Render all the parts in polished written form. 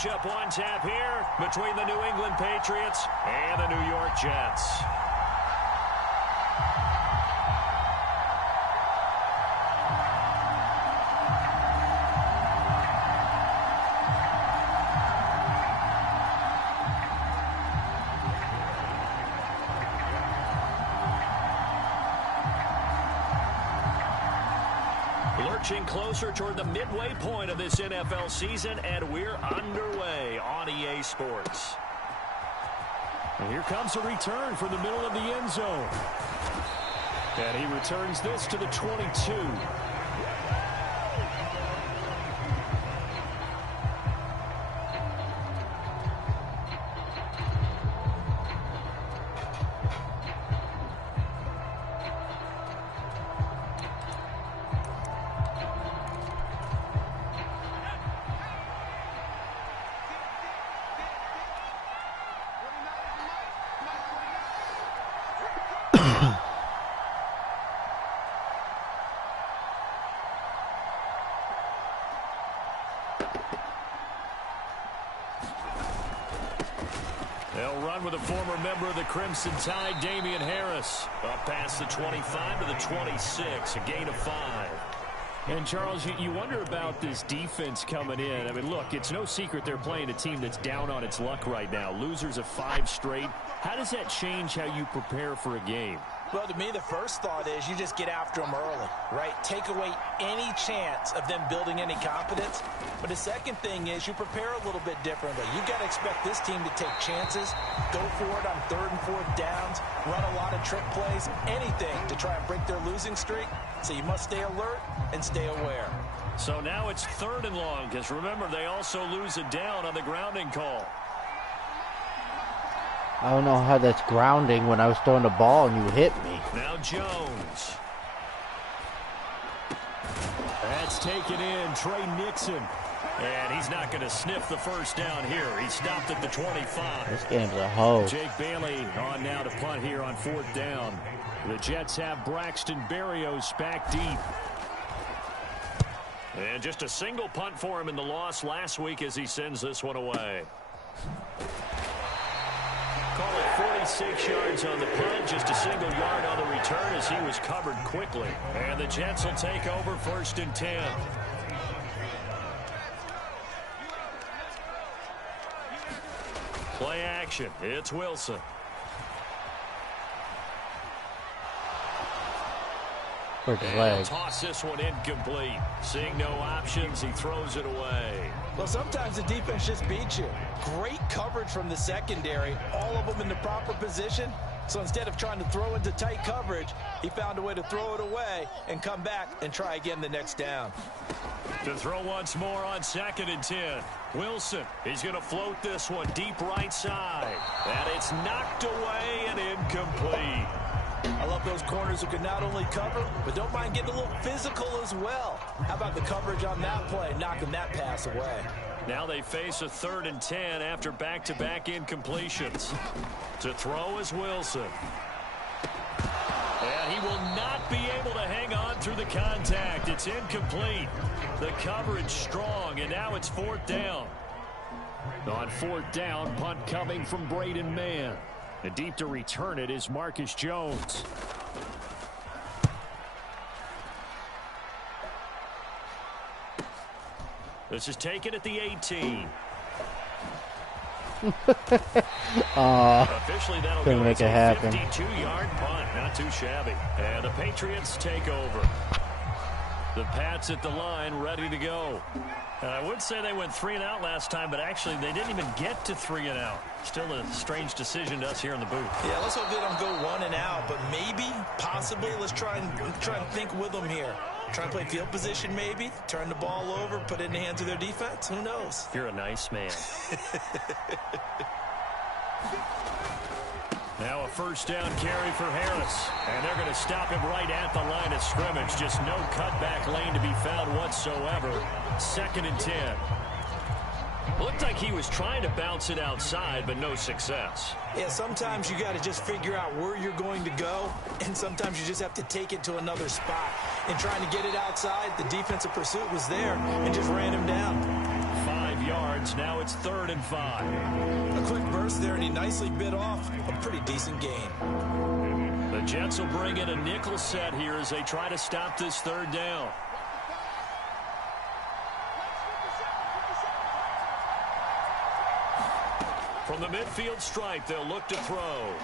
matchup on tap here between the New England Patriots and the New York Jets. Lurching closer toward the midway point of this NFL season, and we're underway on EA Sports. And here comes a return from the middle of the end zone. And he returns this to the 22. They'll run with a former member of the Crimson Tide, Damian Harris. Up past the 25 to the 26, a gain of 5. And, Charles, you wonder about this defense coming in. I mean, look, it's no secret they're playing a team that's down on its luck right now. Losers of 5 straight. How does that change how you prepare for a game? Well, to me, the first thought is you just get after them early, right? Take away any chance of them building any confidence. But the second thing is you prepare a little bit differently. You've got to expect this team to take chances, go for it on 3rd and 4th downs, run a lot of trick plays, anything to try and break their losing streak. So you must stay alert and stay aware. So now it's 3rd and long, because remember, they also lose a down on the grounding call. I don't know how that's grounding when I was throwing the ball and you hit me. Now Jones. That's taken in, Trey Nixon. And he's not going to sniff the first down here. He stopped at the 25. This game's a hoe. Jake Bailey on now to punt here on 4th down. The Jets have Braxton Berrios back deep. And just a single punt for him in the loss last week as he sends this one away. Call it 46 yards on the punt, just a single yard on the return as he was covered quickly. And the Jets will take over 1st and 10. Play action. It's Wilson. Leg. Toss this one incomplete. Seeing no options, he throws it away. Well, sometimes the defense just beats you. Great coverage from the secondary, all of them in the proper position. So instead of trying to throw into tight coverage, he found a way to throw it away and come back and try again the next down. To throw once more on 2nd and 10. Wilson, he's going to float this one deep right side. And it's knocked away and incomplete. I love those corners who can not only cover, but don't mind getting a little physical as well. How about the coverage on that play, knocking that pass away? Now they face a 3rd and 10 after back-to-back incompletions. To throw is Wilson. And he will not be able to hang on through the contact. It's incomplete. The coverage strong, and now it's 4th down. On 4th down, punt coming from Braden Mann. And deep to return it is Marcus Jones. This is taken at the 18. Officially, that'll go make as it a happen. 52-yard punt. Not too shabby. And the Patriots take over. The Pats at the line, ready to go. I would say they went 3 and out last time, but actually they didn't even get to 3 and out. Still a strange decision to us here in the booth. Yeah, let's hope they don't go 1 and out, but maybe, possibly, let's try and think with them here. Try and play field position maybe, turn the ball over, put it in the hands of their defense. Who knows? You're a nice man. Now a 1st down carry for Harris. And they're going to stop him right at the line of scrimmage. Just no cutback lane to be found whatsoever. 2nd and 10. Looked like he was trying to bounce it outside, but no success. Yeah, sometimes you got to just figure out where you're going to go, and sometimes you just have to take it to another spot. And trying to get it outside, the defensive pursuit was there and just ran him down. 5 yards yards. Now it's 3rd and 5. A quick burst there, and he nicely bit off a pretty decent gain. The Jets will bring in a nickel set here as they try to stop this 3rd down. From the midfield stripe, they'll look to throw.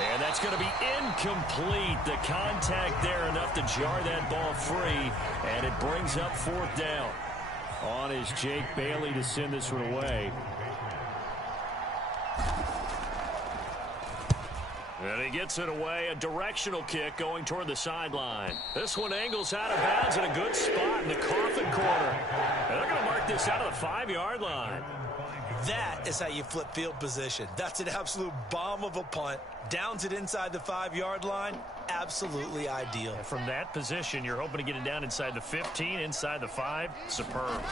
And that's going to be incomplete. The contact there enough to jar that ball free, and it brings up 4th down. On is Jake Bailey to send this one away. And he gets it away, a directional kick going toward the sideline. This one angles out of bounds in a good spot in the coffin corner. And they're going to mark this out of the 5-yard line. That is how you flip field position. That's an absolute bomb of a punt. Downs it inside the 5-yard line. Absolutely ideal. And from that position, you're hoping to get it down inside the 15, inside the 5. Superb.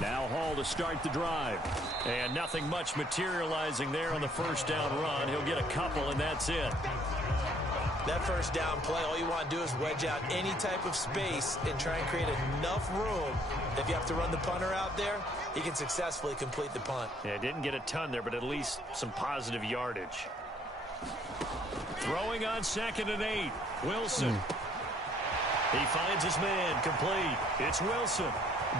Now Hall to start the drive. And nothing much materializing there on the 1st down run. He'll get a couple, and that's it. That 1st down play, all you want to do is wedge out any type of space and try and create enough room. If you have to run the punter out there, he can successfully complete the punt. Yeah, didn't get a ton there, but at least some positive yardage. Throwing on 2nd and 8. Wilson. He finds his man, complete. It's Wilson.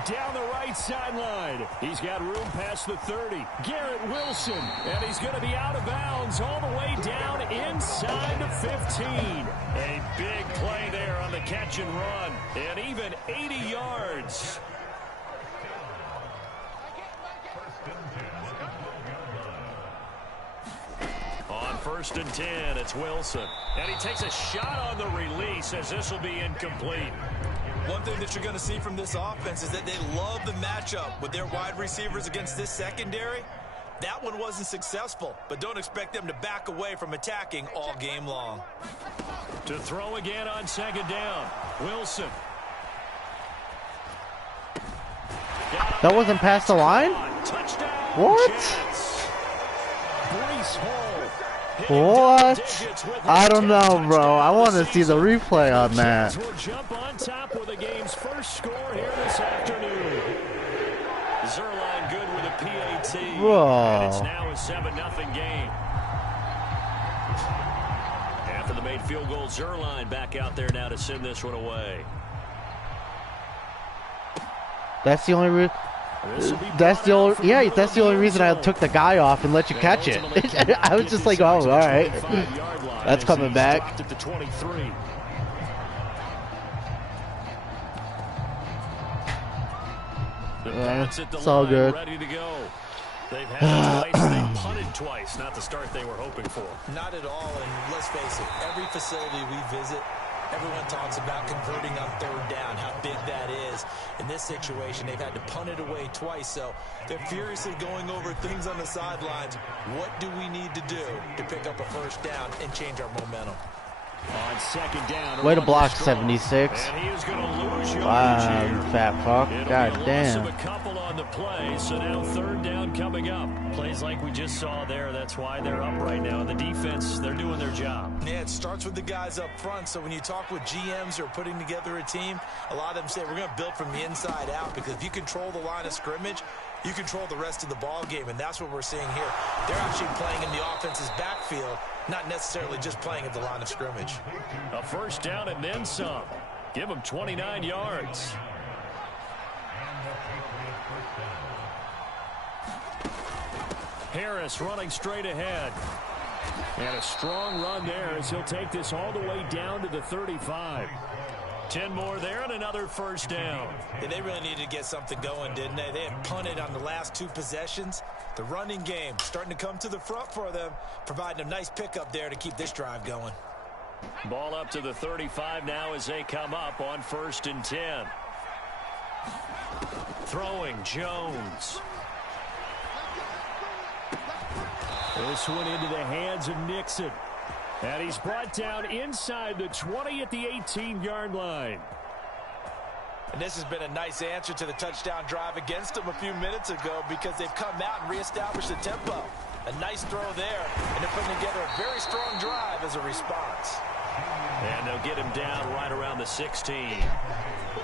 Down the right sideline. He's got room past the 30. Garrett Wilson. And he's going to be out of bounds all the way down inside the 15. A big play there on the catch and run. And even 80 yards. On 1st and 10, it's Wilson. And he takes a shot on the release as this will be incomplete. One thing that you're going to see from this offense is that they love the matchup with their wide receivers against this secondary. That one wasn't successful, but don't expect them to back away from attacking all game long. To throw again on 2nd down, Wilson. That wasn't past the line? Touchdown, What? Jets. Breece Hall. What? I don't know, bro. I want to see the replay on that. Will jump on top with the game's first score here this afternoon. Zuerlein good with a PAT. Whoa. And it's now a 7-0 game. After the made field goal, Zuerlein back out there now to send this one away. That's the only reason. That's the only, yeah, that's the only reason I took the guy off and let you catch it. I was just like, oh, all right. That's coming back. At the 23. The Pats at the it's all line, good. ready to go. They've had it twice. They punted twice. Not the start they were hoping for. Not at all, and let's face it, every facility we visit, everyone talks about converting on 3rd down, how big that is. In this situation, they've had to punt it away twice, so they're furiously going over things on the sidelines. What do we need to do to pick up a 1st down and change our momentum? On 2nd down. Way to block, 76. And he is going to lose Wow, you yardage here. fat fuck. It'll God be a damn. loss of a couple on the play, so now 3rd down coming up. Plays like we just saw there. That's why they're up right now. And the defense, they're doing their job. Yeah, it starts with the guys up front. So when you talk with GMs who are putting together a team, a lot of them say we're going to build from the inside out, because if you control the line of scrimmage, you control the rest of the ball game, and that's what we're seeing here. They're actually playing in the offense's backfield, not necessarily just playing at the line of scrimmage. A 1st down and then some. Give them 29 yards. Harris running straight ahead. And a strong run there as he'll take this all the way down to the 35. 10 more there and another 1st down. Yeah, they really needed to get something going, didn't they? They had punted on the last 2 possessions. The running game starting to come to the front for them, providing a nice pickup there to keep this drive going. Ball up to the 35 now as they come up on 1st and 10. Throwing Jones. This one into the hands of Nixon. And he's brought down inside the 20 at the 18-yard line. And this has been a nice answer to the touchdown drive against them a few minutes ago, because they've come out and reestablished the tempo. A nice throw there, and they're putting together a very strong drive as a response. And they'll get him down right around the 16.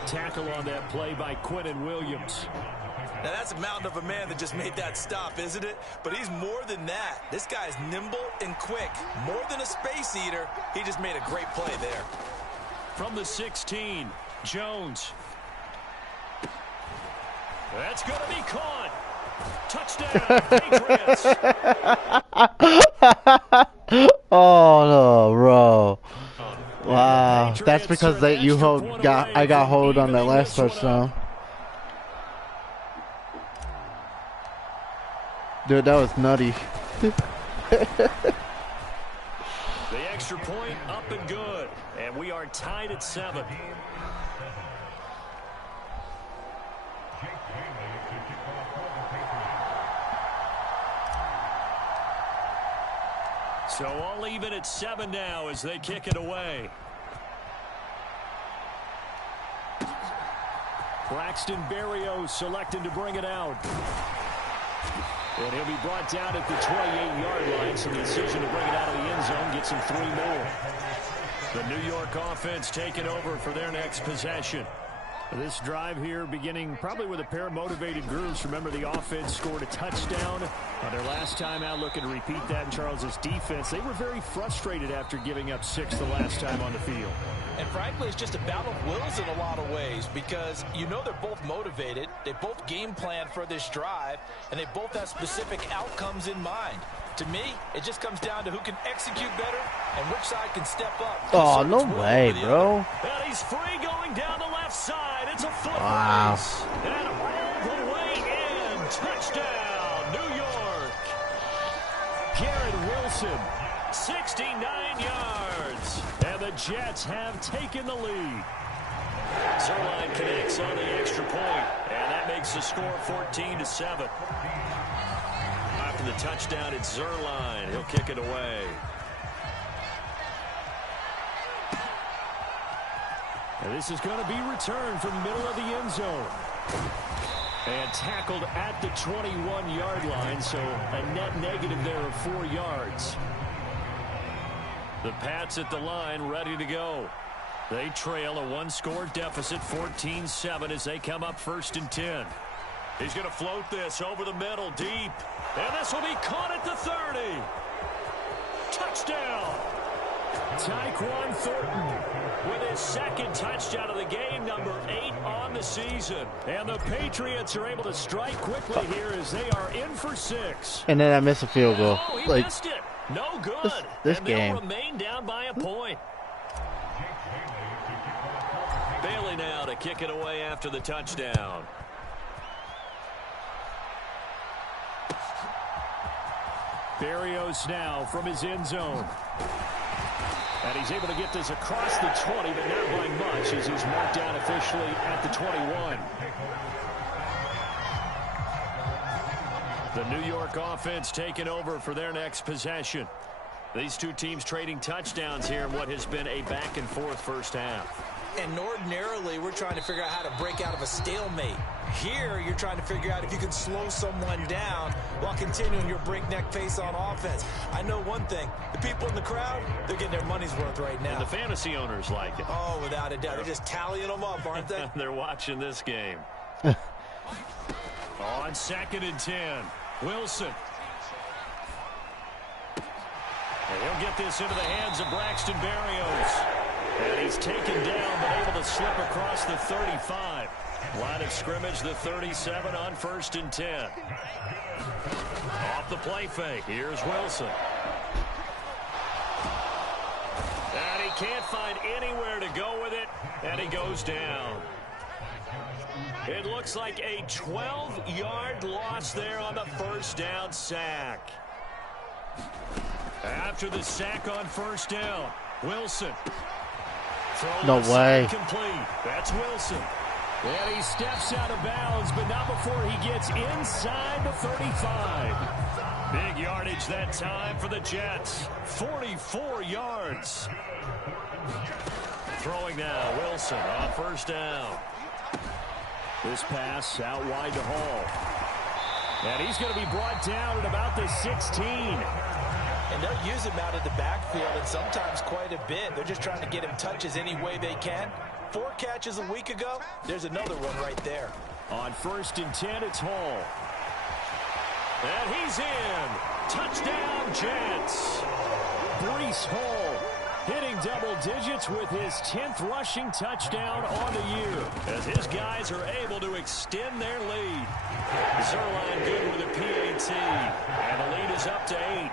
Tackle on that play by Quinnen Williams. Now, that's a mountain of a man that just made that stop, isn't it? But he's more than that. This guy is nimble and quick. More than a space eater, he just made a great play there. From the 16, Jones. That's going to be caught. Touchdown, Patriots. Oh, no, bro. Wow, that's because I got hold on that last touchdown. Dude, that was nutty. The extra point up and good. And we are tied at 7. So all even at 7 now as they kick it away. Braxton Berrios selected to bring it out. And he'll be brought down at the 28-yard line, so the decision to bring it out of the end zone gets him 3 more. The New York offense taking over for their next possession. This drive here beginning probably with a pair of motivated groups. Remember, the offense scored a touchdown on their last time out, looking to repeat that in Charles's defense. They were very frustrated after giving up 6 the last time on the field. And frankly, it's just a battle of wills in a lot of ways because you know they're both motivated. They both game plan for this drive, and they both have specific outcomes in mind. To me, it just comes down to who can execute better and which side can step up. Oh, no way, bro. And he's free going down the left side. It's a foot race. And all the way in. Touchdown, New York. Garrett Wilson. 69 yards. And the Jets have taken the lead. Zuerlein connects on the extra point, and that makes the score 14-7. After the touchdown, it's Zuerlein. He'll kick it away. And this is going to be returned from the middle of the end zone. And tackled at the 21-yard line, so a net negative there of 4 yards. The Pats at the line, ready to go. They trail a 1-score deficit, 14-7, as they come up 1st and 10. He's going to float this over the middle, deep. And this will be caught at the 30. Touchdown. Tyquan Thornton with his 2nd touchdown of the game, number 8 on the season. And the Patriots are able to strike quickly here as they are in for 6. And then I missed a field goal. Oh, he missed it. No good. This and game. They'll remain down by a point. Bailey now to kick it away after the touchdown. Berrios now from his end zone. And he's able to get this across the 20, but not by much as he's marked down officially at the 21. The New York offense taking over for their next possession. These two teams trading touchdowns here in what has been a back-and-forth first half. And ordinarily, we're trying to figure out how to break out of a stalemate. Here, you're trying to figure out if you can slow someone down while continuing your breakneck pace on offense. I know one thing. The people in the crowd, they're getting their money's worth right now. And the fantasy owners like it. Oh, without a doubt. They're just tallying them up, aren't they? They're watching this game. On 2nd and 10, Wilson. And he'll get this into the hands of Braxton Berrios. And he's taken down, but able to slip across the 35. Line of scrimmage, the 37 on 1st and 10. Off the play fake. Here's Wilson. And he can't find anywhere to go with it, and he goes down. It looks like a 12-yard loss there on the 1st down sack. After the sack on 1st down, Wilson. No way. Complete. That's Wilson. And he steps out of bounds, but not before he gets inside the 35. Big yardage that time for the Jets. 44 yards. Throwing now, Wilson on 1st down. This pass out wide to Hall. And he's going to be brought down at about the 16. And they'll use him out of the backfield, and sometimes quite a bit. They're just trying to get him touches any way they can. 4 catches a week ago. There's another one right there. On 1st and 10, it's Hall. And he's in. Touchdown, Jets. Breece Hall hitting double digits with his 10th rushing touchdown on the year, as his guys are able to extend their lead. Zuerlein good with a PAT, and the lead is up to 8.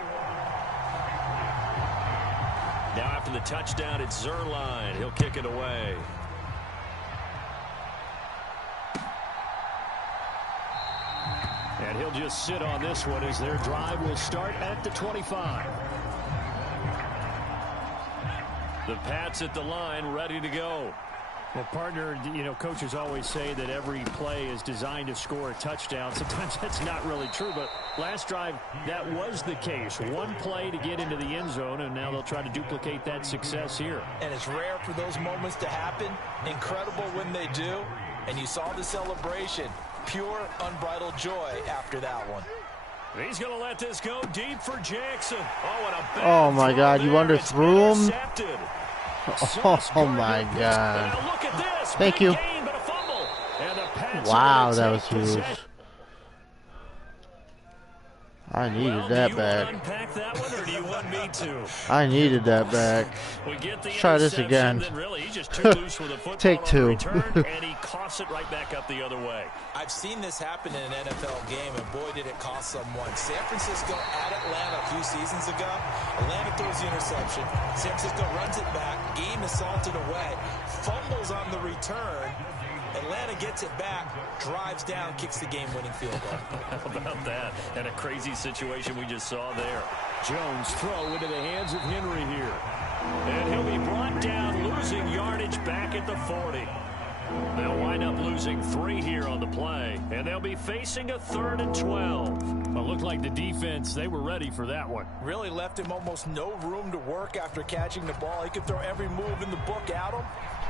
Now after the touchdown, it's Zuerlein. He'll kick it away. And he'll just sit on this one as their drive will start at the 25. The Pats at the line, ready to go. Well, partner, you know, coaches always say that every play is designed to score a touchdown. Sometimes that's not really true, but last drive, that was the case. One play to get into the end zone, and now they'll try to duplicate that success here. And it's rare for those moments to happen. Incredible when they do. And you saw the celebration. Pure, unbridled joy after that one. He's going to let this go deep for Jackson. Oh, and a bad Oh my God, you underthrew him? Intercepted. Oh my God. Now look at this. Thank Big you. gain, but a fumble. And the Pats Wow, are that gonna was take huge. possession. I needed Well, that do you back. want to unpack that one, or do you want me to? I needed that back. We get the Let's try this interception, again. Then really, he's just too loose with a football Take on two. the return, and he coughs it right back up the other way. I've seen this happen in an NFL game, and boy, did it cost someone. San Francisco at Atlanta a few seasons ago. Atlanta throws the interception. San Francisco runs it back. Game is salted away. Fumbles on the return. Atlanta gets it back, drives down, kicks the game-winning field goal. How about that? And a crazy situation we just saw there. Jones throw into the hands of Henry here. And he'll be brought down, losing yardage back at the 40. They'll wind up losing 3 here on the play, and they'll be facing a 3rd and 12. Well, looked like the defense, they were ready for that one. Really left him almost no room to work after catching the ball. He could throw every move in the book at him.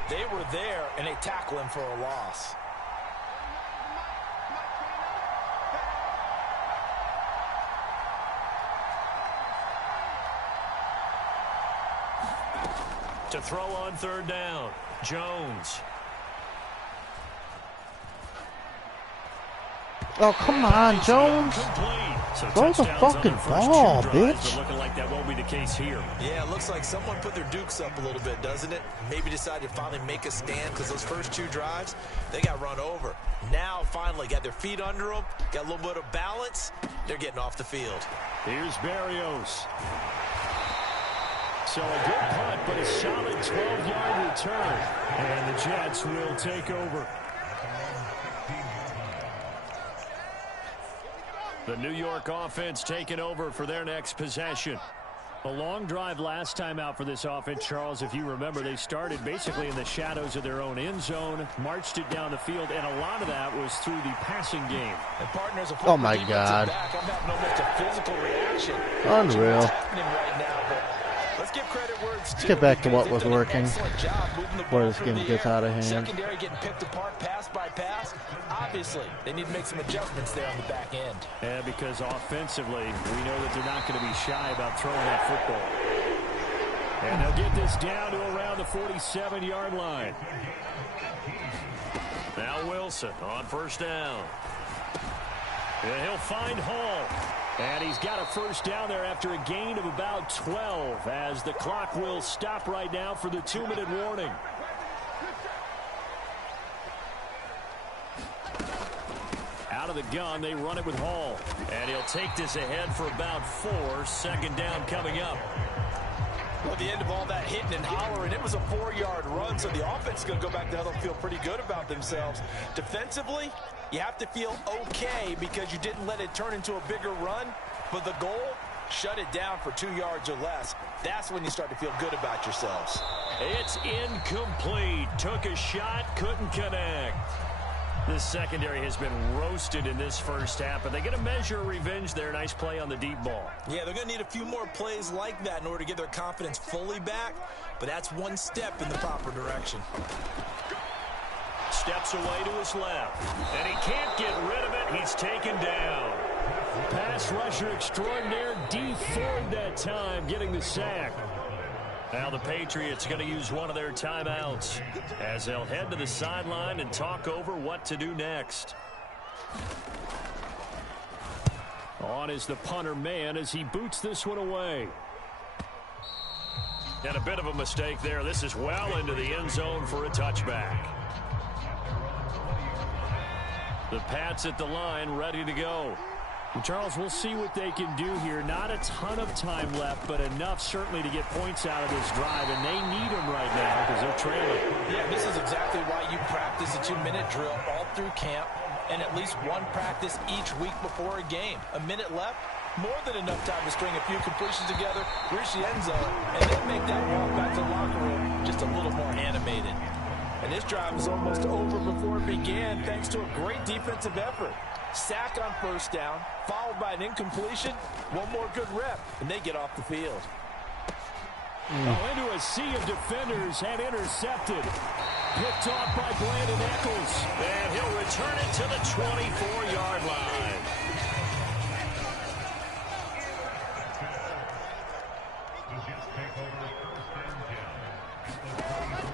They were there, and they tackle him for a loss. To throw on 3rd down, Jones. Oh, come on, Jones. So Throw the touchdowns on fucking their first 2 ball, drives, bitch. but looking like that won't be the case here. Yeah, it looks like someone put their dukes up a little bit, doesn't it? Maybe decided to finally make a stand because those first 2 drives, they got run over. Now, finally, got their feet under them, got a little bit of balance. They're getting off the field. Here's Berrios. So a good punt, but a solid 12-yard return. And the Jets will take over. The New York offense taking over for their next possession. A long drive last time out for this offense, Charles. If you remember, they started basically in the shadows of their own end zone, marched it down the field, and a lot of that was through the passing game. And partners, Oh, my God. Back, I'm having almost a physical reaction. Unreal. What's happening right now, but let's give credit where it's due. Get back to what because was they've done an working excellent job moving the before ball this through game the gets air. out of hand. Secondary getting picked apart pass by pass. Obviously, they need to make some adjustments there on the back end. Yeah, because offensively, we know that they're not going to be shy about throwing that football. And they'll get this down to around the 47-yard line. Now Wilson on 1st down. And he'll find Hall. And he's got a 1st down there after a gain of about 12 as the clock will stop right now for the 2-minute warning. Out of the gun, they run it with Hall. And he'll take this ahead for about 4. 2nd down coming up. Well, at the end of all that hitting and hollering, it was a 4-yard run, so the offense is going to go back there. They'll feel pretty good about themselves. Defensively, you have to feel okay because you didn't let it turn into a bigger run. But the goal, shut it down for 2 yards or less. That's when you start to feel good about yourselves. It's incomplete. Took a shot, couldn't connect. This secondary has been roasted in this first half, but they're going to measure revenge there. Nice play on the deep ball. Yeah, they're going to need a few more plays like that in order to get their confidence fully back, but that's one step in the proper direction. Steps away to his left, and he can't get rid of it. He's taken down. Pass rusher extraordinaire, Dee Ford that time, getting the sack. Now the Patriots going to use one of their timeouts as they'll head to the sideline and talk over what to do next. On is the punter man as he boots this one away. And a bit of a mistake there. This is well into the end zone for a touchback. The Pats at the line, ready to go. And Charles, we'll see what they can do here. Not a ton of time left, but enough certainly to get points out of this drive, and they need them right now because they're trailing. Yeah, this is exactly why you practice a 2-minute drill all through camp and at least one practice each week before a game. A minute left, more than enough time to string a few completions together, reach the end zone, and then make that walk back to the locker room just a little more animated. And this drive is almost over before it began thanks to a great defensive effort. Sack on first down, followed by an incompletion, one more good rep, and they get off the field. Into a sea of defenders and intercepted. Picked off by Brandon Echols. And he'll return it to the 24-yard line.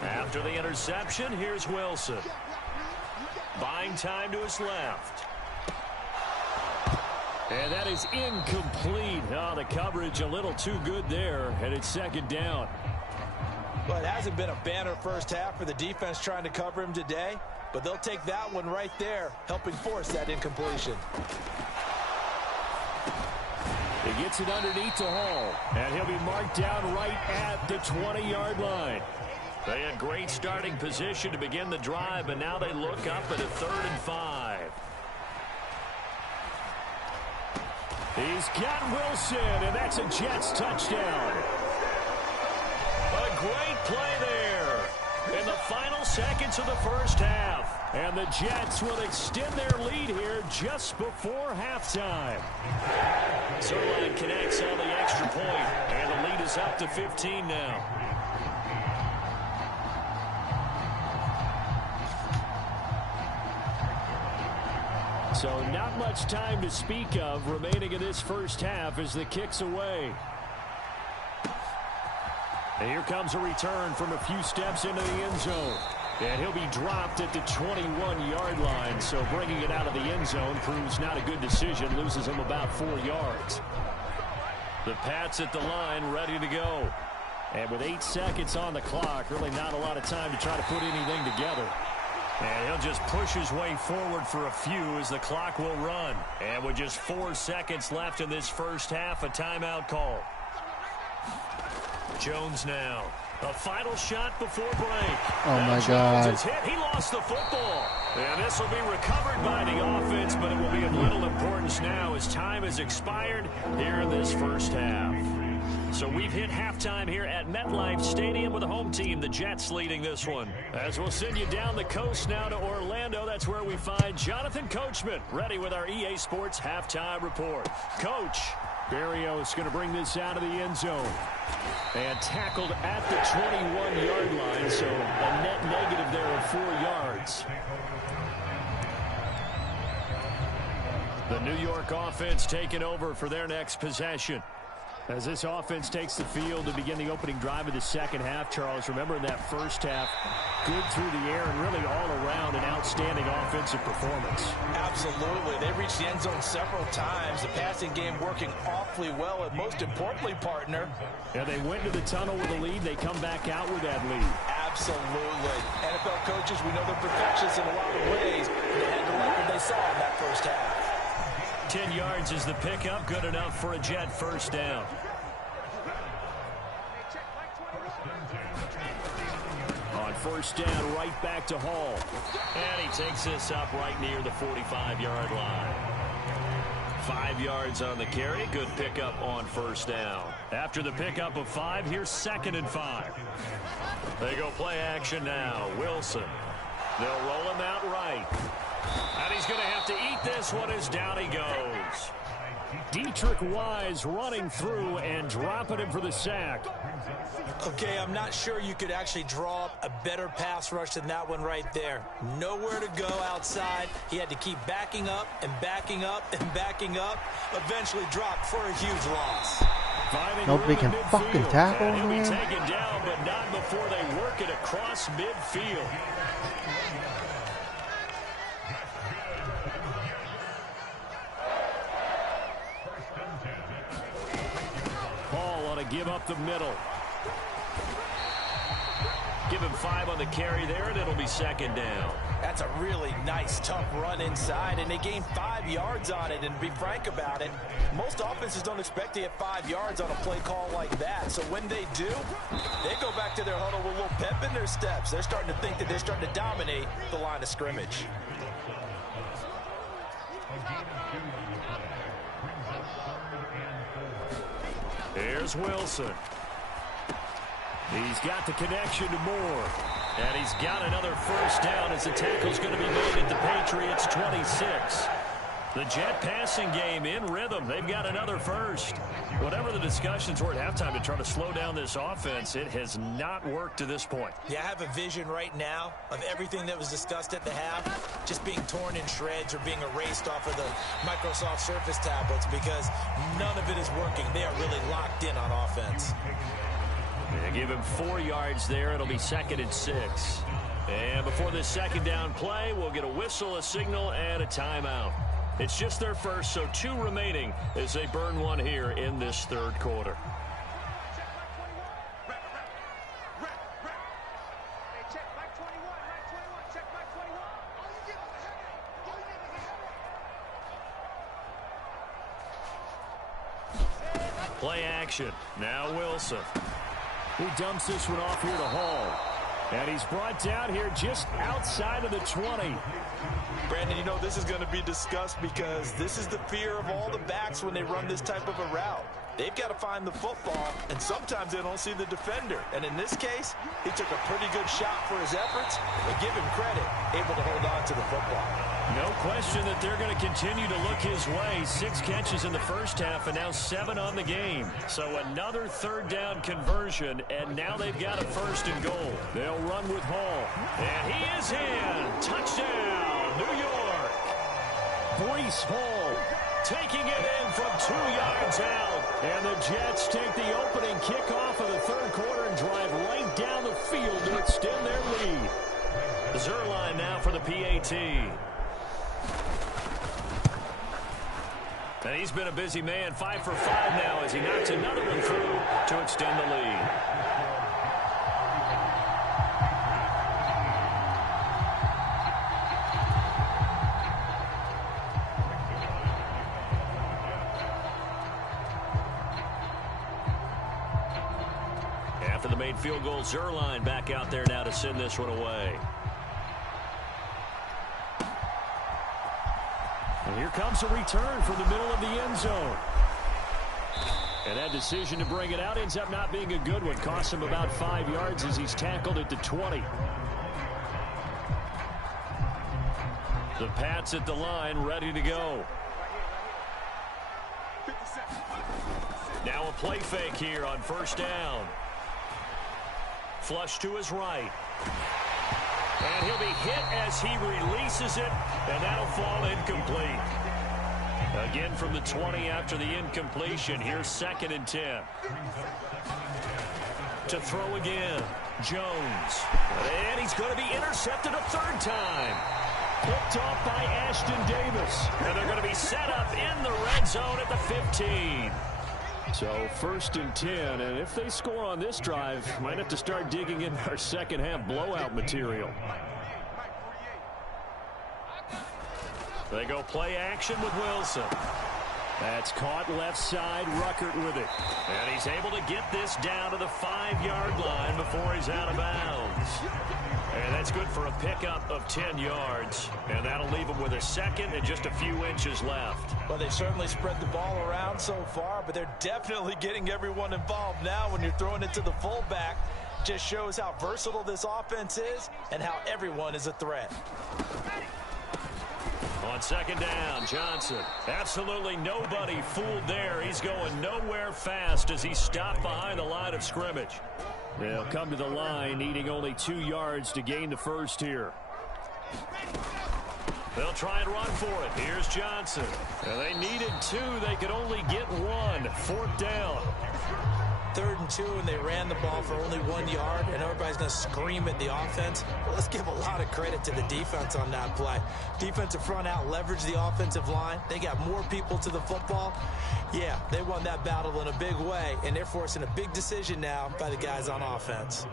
After the interception, here's Wilson. Buying time to his left. And that is incomplete. Oh, the coverage a little too good there, and it's second down. Well, it hasn't been a banner first half for the defense trying to cover him today, but they'll take that one right there, helping force that incompletion. He gets it underneath to Hall, and he'll be marked down right at the 20-yard line. They had great starting position to begin the drive, but now they look up at a 3rd and 5. He's got Wilson, and that's a Jets touchdown. A great play there in the final seconds of the first half. And the Jets will extend their lead here just before halftime. Zerline connects on the extra point, and the lead is up to 15 now. So not much time to speak of remaining in this first half as the kick's away. And here comes a return from a few steps into the end zone. And he'll be dropped at the 21-yard line. So bringing it out of the end zone proves not a good decision. Loses him about 4 yards. The Pats at the line, ready to go. And with 8 seconds on the clock, really not a lot of time to try to put anything together. And he'll just push his way forward for a few as the clock will run. And with just 4 seconds left in this first half, a timeout call. Jones now. A final shot before break. Oh, my Jones God. is hit. He lost the football. And this will be recovered by the offense, but it will be of little importance now as time has expired here in this first half. So we've hit halftime here at MetLife Stadium with the home team, the Jets, leading this one. As we'll send you down the coast now to Orlando, that's where we find Jonathan Coachman, ready with our EA Sports halftime report. Coach. Berrios going to bring this out of the end zone. And tackled at the 21-yard line, so a net negative there of 4 yards. The New York offense taking over for their next possession. As this offense takes the field to begin the opening drive of the second half, Charles, remember in that first half, good through the air and really all around an outstanding offensive performance. Absolutely. They reached the end zone several times. The passing game working awfully well, and most importantly, partner. Yeah, they went to the tunnel with a lead. They come back out with that lead. Absolutely. NFL coaches, we know they're perfectionists in a lot of ways. They had to like what they saw in that first half. 10 yards is the pickup, good enough for a Jet first down. On first down, right back to Hall. And he takes this up right near the 45-yard line. 5 yards on the carry, good pickup on first down. After the pickup of 5, here's 2nd and 5. They go play action now. Wilson. They'll roll him out right. And he's going to have to eat this one as down he goes. Dietrich Wise running through and dropping him for the sack. Okay, I'm not sure you could actually draw up a better pass rush than that one right there. Nowhere to go outside. He had to keep backing up and backing up and backing up. Eventually dropped for a huge loss. Nobody can fucking tackle him. He'll be taken down, but not before they work it across midfield. Paul on a give up the middle. Give him 5 on the carry there, and it'll be second down. That's a really nice, tough run inside, and they gained 5 yards on it. And to be frank about it, most offenses don't expect to get 5 yards on a play call like that. So when they do, they go back to their huddle with a little pep in their steps. They're starting to think that they're starting to dominate the line of scrimmage. Here's Wilson. He's got the connection to Moore. And he's got another first down as the tackle's going to be made at the Patriots 26. The Jet passing game in rhythm. They've got another first. Whatever the discussions were at halftime to try to slow down this offense, it has not worked to this point. Yeah, I have a vision right now of everything that was discussed at the half just being torn in shreds or being erased off of the Microsoft Surface tablets because none of it is working. They are really locked in on offense. They give him 4 yards there. It'll be second and 6. And before this second down play, we'll get a whistle, a signal, and a timeout. It's just their first, so 2 remaining as they burn one here in this third quarter. Play action. Now Wilson. He dumps this one off here to Hall. And he's brought down here just outside of the 20. Brandon, you know, this is going to be discussed because this is the fear of all the backs when they run this type of a route. They've got to find the football, and sometimes they don't see the defender. And in this case, he took a pretty good shot for his efforts, but give him credit, able to hold on to the football. No question that they're going to continue to look his way. 6 catches in the first half and now 7 on the game. So another third down conversion, and now they've got a first and goal. They'll run with Hall. And he is in. Touchdown, New York. Breece Hall taking it in from 2 yards out. And the Jets take the opening kickoff of the third quarter and drive right down the field to extend their lead. Zuerlein now for the PAT. And he's been a busy man, 5 for 5 now as he knocks another one through to extend the lead. After the made field goal, Zuerlein back out there now to send this one away. And here comes a return from the middle of the end zone. And that decision to bring it out ends up not being a good one. Costs him about 5 yards as he's tackled at the 20. The Pats at the line, ready to go. Now a play fake here on first down. Flush to his right. And he'll be hit as he releases it, and that'll fall incomplete. Again from the 20 after the incompletion. Here's second and 10. To throw again, Jones. And he's going to be intercepted a third time. Picked off by Ashton Davis. And they're going to be set up in the red zone at the 15. So first and 10, and if they score on this drive, might have to start digging in our second half blowout material. They go play action with Wilson. That's caught left side, Ruckert with it. And he's able to get this down to the 5-yard line before he's out of bounds. And that's good for a pickup of 10 yards. And that'll leave him with a second and just a few inches left. Well, they've certainly spread the ball around so far, but they're definitely getting everyone involved now when you're throwing it to the fullback. Just shows how versatile this offense is and how everyone is a threat. On second down, Johnson. Absolutely nobody fooled there. He's going nowhere fast as he's stopped behind the line of scrimmage. They'll come to the line, needing only 2 yards to gain the first here. They'll try and run for it. Here's Johnson. Now they needed 2. They could only get 1. 4th down. 3rd and 2, and they ran the ball for only 1 yard, and everybody's going to scream at the offense. Well, let's give a lot of credit to the defense on that play. Defensive front out leveraged the offensive line. They got more people to the football. Yeah, they won that battle in a big way, and they're forcing a big decision now by the guys on offense.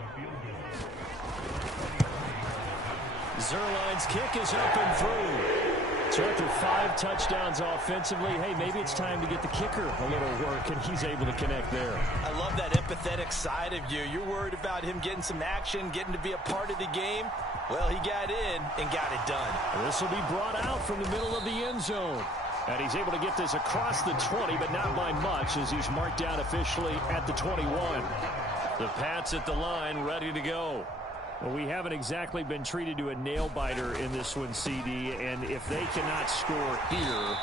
Zuerlein's kick is up and through. So after 5 touchdowns offensively, hey, maybe it's time to get the kicker a little work, and he's able to connect there. I love that empathetic side of you. You're worried about him getting some action, getting to be a part of the game. Well, he got in and got it done. This will be brought out from the middle of the end zone. And he's able to get this across the 20, but not by much, as he's marked down officially at the 21. The Pats at the line, ready to go. Well, we haven't exactly been treated to a nail-biter in this one, CD, and if they cannot score here,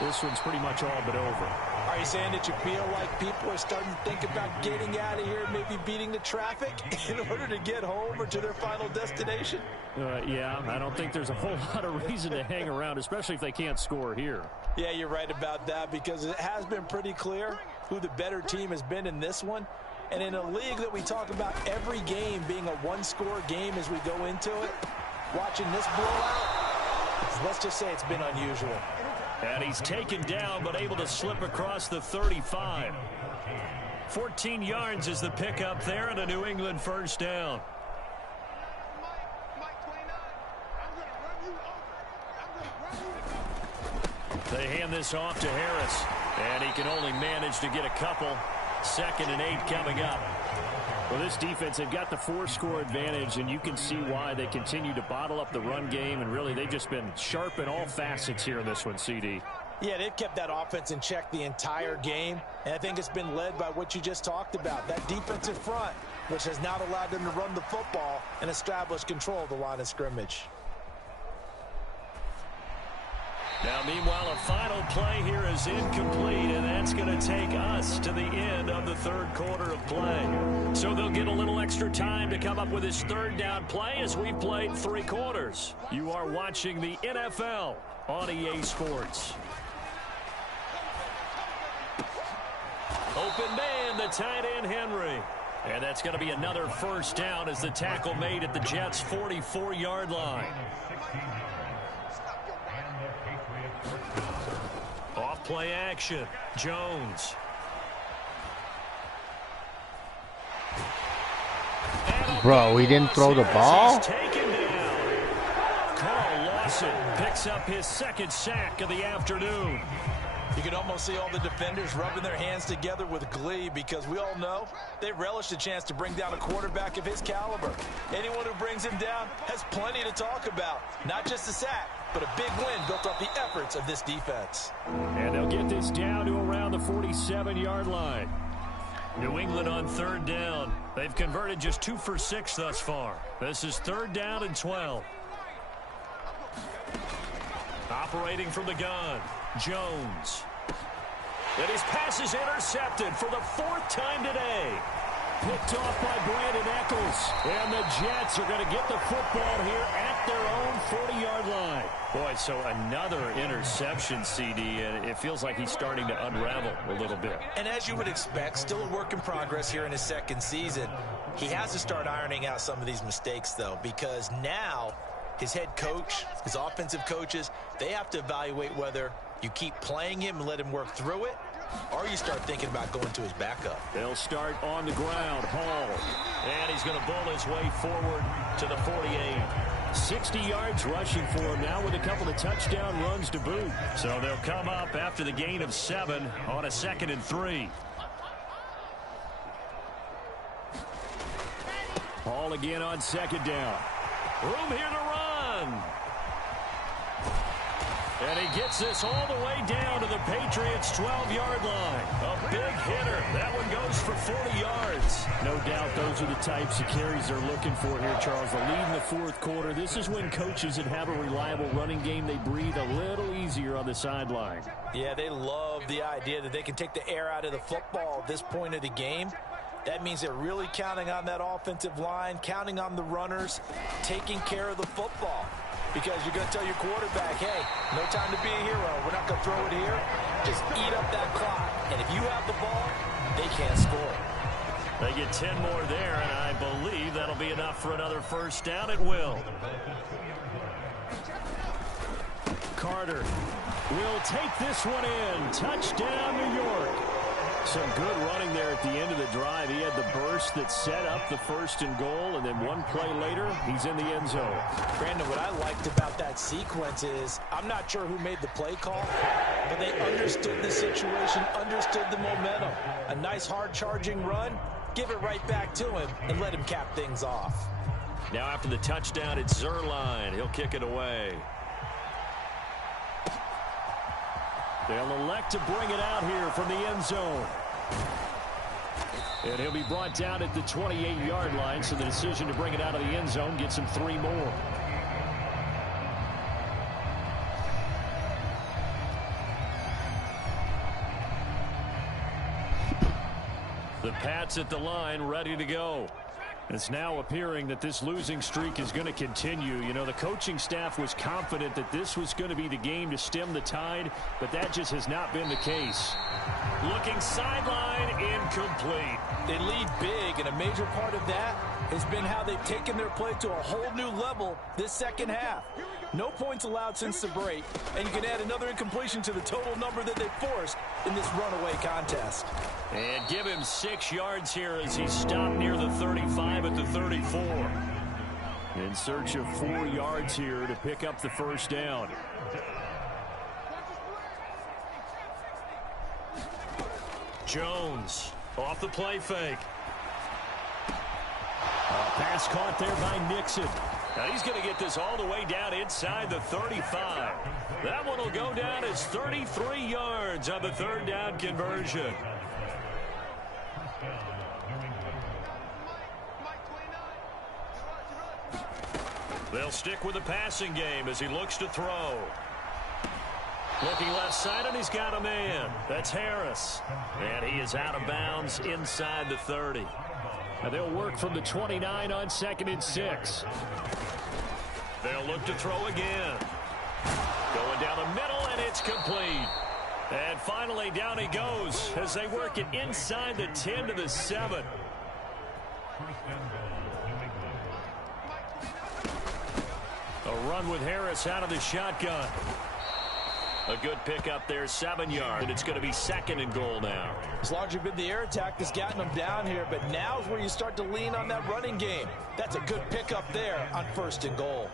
this one's pretty much all but over. Are you saying that you feel like people are starting to think about getting out of here, maybe beating the traffic in order to get home or to their final destination? Yeah, I don't think there's a whole lot of reason to hang around, especially if they can't score here. Yeah, you're right about that, because it has been pretty clear who the better team has been in this one. And in a league that we talk about every game being a one-score game as we go into it, watching this blowout, let's just say it's been unusual. And he's taken down but able to slip across the 35. 14 yards is the pickup there and a New England first down. They hand this off to Harris, and he can only manage to get a couple. 2nd and 8 coming up. Well, this defense, they've got the 4-score advantage, and you can see why they continue to bottle up the run game, and really they've just been sharp in all facets here in this one, CD. Yeah, they've kept that offense in check the entire game, and I think it's been led by what you just talked about, that defensive front, which has not allowed them to run the football and establish control of the line of scrimmage. Now, meanwhile, a final play here is incomplete, and that's going to take us to the end of the 3rd quarter of play. So they'll get a little extra time to come up with his 3rd down play as we've played 3 quarters. You are watching the NFL on EA Sports. Open man, the tight end, Henry. And that's going to be another first down as the tackle made at the Jets' 44-yard line. Off play action. Jones. Bro, he didn't throw the ball? Taken down. Carl Lawson picks up his 2nd sack of the afternoon. You can almost see all the defenders rubbing their hands together with glee, because we all know they relish the chance to bring down a quarterback of his caliber. Anyone who brings him down has plenty to talk about. Not just a sack, but a big win built off the efforts of this defense. And they'll get this down to around the 47-yard line. New England on 3rd down. They've converted just 2 for 6 thus far. This is 3rd down and 12. Operating from the gun, Jones. And his pass is intercepted for the 4th time today. Picked off by Brandon Echols. And the Jets are going to get the football here at their own 40-yard line. Boy, so another interception, CD, and it feels like he's starting to unravel a little bit. And as you would expect, still a work in progress here in his 2nd season. He has to start ironing out some of these mistakes, though, because now his head coach, his offensive coaches, they have to evaluate whether you keep playing him and let him work through it, or you start thinking about going to his backup. They'll start on the ground. Hall. And he's going to bull his way forward to the 48. 60 yards rushing for him now with a couple of touchdown runs to boot. So they'll come up after the gain of 7 on a 2nd and 3. Hall again on 2nd down. Room here to run. And he gets this all the way down to the Patriots' 12-yard line. A big hitter. That one goes for 40 yards. No doubt those are the types of carries they're looking for here, Charles. The lead in the fourth quarter. This is when coaches that have a reliable running game, they breathe a little easier on the sideline. Yeah, they love the idea that they can take the air out of the football at this point of the game. That means they're really counting on that offensive line, counting on the runners, taking care of the football. Because you're going to tell your quarterback, hey, no time to be a hero. We're not going to throw it here. Just eat up that clock. And if you have the ball, they can't score. They get 10 more there, and I believe that'll be enough for another first down. It will. Carter will take this one in. Touchdown, New York. Some good running there at the end of the drive. He had the burst that set up the 1st and goal, and then one play later, he's in the end zone. Brandon, what I liked about that sequence is I'm not sure who made the play call, but they understood the situation, understood the momentum. A nice hard-charging run, give it right back to him, and let him cap things off. Now after the touchdown, it's Zuerlein. He'll kick it away. They'll elect to bring it out here from the end zone. And he'll be brought down at the 28-yard line, so the decision to bring it out of the end zone gets him 3 more. The Pats at the line, ready to go. It's now appearing that this losing streak is going to continue. You know, the coaching staff was confident that this was going to be the game to stem the tide, but that just has not been the case. Looking sideline, incomplete. They lead big, and a major part of that has been how they've taken their play to a whole new level this second half. No points allowed since the break, and you can add another incompletion to the total number that they forced in this runaway contest. And give him 6 yards here as he stopped near the 35 at the 34. In search of 4 yards here to pick up the first down. Jones off the play fake. A pass caught there by Nixon. Now he's going to get this all the way down inside the 35. That one will go down as 33 yards on the 3rd down conversion. They'll stick with the passing game as he looks to throw. Looking left side, and he's got a man. That's Harris. And he is out of bounds inside the 30. Now they'll work from the 29 on 2nd and 6. They'll look to throw again. Going down the middle, and it's complete. And finally, down he goes as they work it inside the 10 to the 7. A run with Harris out of the shotgun. A good pickup there, 7 yards, and it's going to be 2nd and goal now. It's largely been the air attack that's gotten them down here, but now's where you start to lean on that running game. That's a good pickup there on 1st and goal.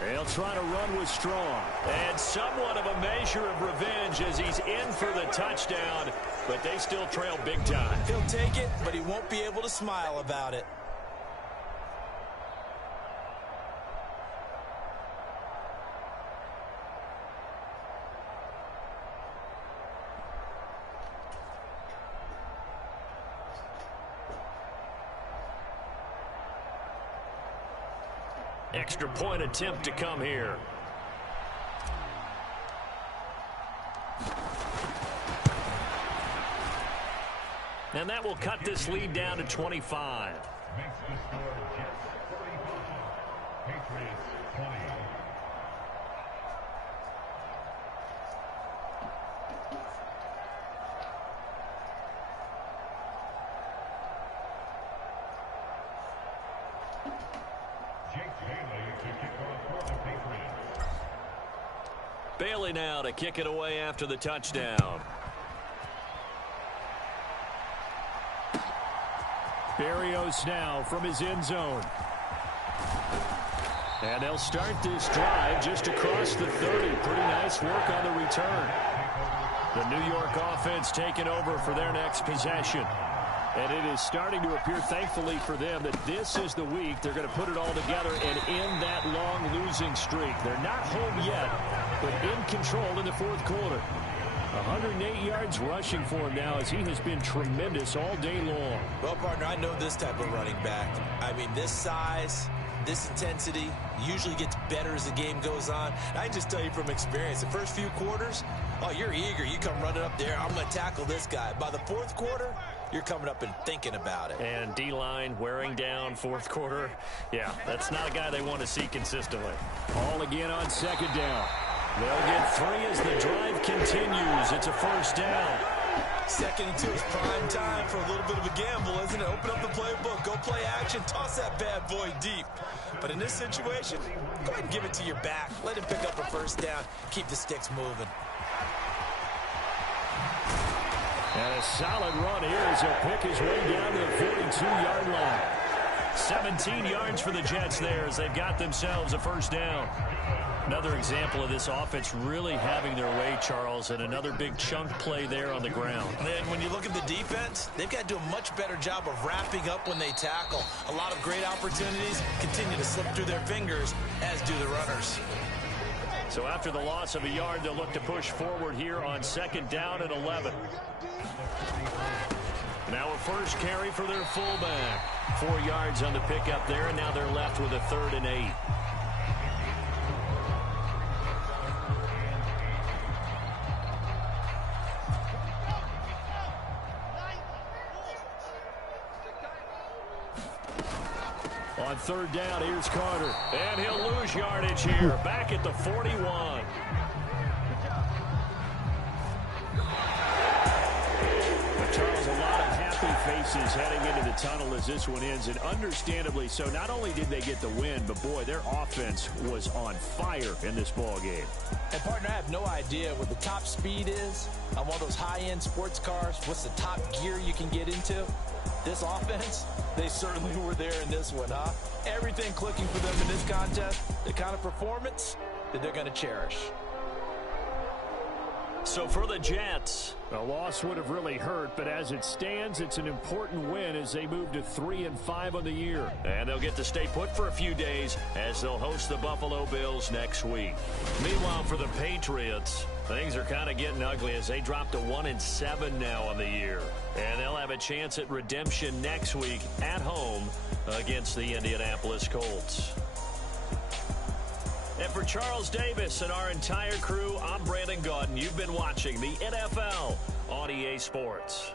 They'll try to run with Strong. And somewhat of a measure of revenge as he's in for the touchdown, but they still trail big time. He'll take it, but he won't be able to smile about it. Extra point attempt to come here. And that will cut this lead down to 25. Bailey now to kick it away after the touchdown. Berrios now from his end zone. And they'll start this drive just across the 30. Pretty nice work on the return. The New York offense taking over for their next possession. And it is starting to appear, thankfully for them, that this is the week they're going to put it all together and end that long losing streak. They're not home yet, but in control in the fourth quarter. 108 yards rushing for him now as he has been tremendous all day long. Well, partner, I know this type of running back. I mean, this size, this intensity usually gets better as the game goes on. And I can just tell you from experience, the first few quarters, oh, you're eager. You come running up there, I'm going to tackle this guy. By the fourth quarter, you're coming up and thinking about it. And D-line wearing down fourth quarter. Yeah, that's not a guy they want to see consistently. All again on second down. They'll get 3 as the drive continues. It's a first down. 2nd and 2 is prime time for a little bit of a gamble, isn't it? Open up the playbook, go play action, toss that bad boy deep. But in this situation, go ahead and give it to your back. Let him pick up a first down. Keep the sticks moving. And a solid run here as he'll pick his way down to the 42-yard line. 17 yards for the Jets there as they've got themselves a first down. Another example of this offense really having their way, Charles, and another big chunk play there on the ground. And when you look at the defense, they've got to do a much better job of wrapping up when they tackle. A lot of great opportunities continue to slip through their fingers, as do the runners. So after the loss of a yard, they'll look to push forward here on 2nd down and 11. Now a first carry for their fullback. 4 yards on the pickup there, and now they're left with a 3rd and 8. On 3rd down, here's Carter. And he'll lose yardage here. Back at the 41. But Charles, a lot of happy faces heading into the tunnel as this one ends. And understandably so. Not only did they get the win, but boy, their offense was on fire in this ball game. And partner, I have no idea what the top speed is on one of those high-end sports cars. What's the top gear you can get into? This offense, they certainly were there in this one, huh? Everything clicking for them in this contest, the kind of performance that they're going to cherish. So for the Jets, a loss would have really hurt, but as it stands, it's an important win as they move to 3-5 on the year. And they'll get to stay put for a few days as they'll host the Buffalo Bills next week. Meanwhile, for the Patriots, things are kind of getting ugly as they drop to 1-7 now on the year. And they'll have a chance at redemption next week at home against the Indianapolis Colts. And for Charles Davis and our entire crew, I'm Brandon Gaudin. You've been watching the NFL on EA Sports.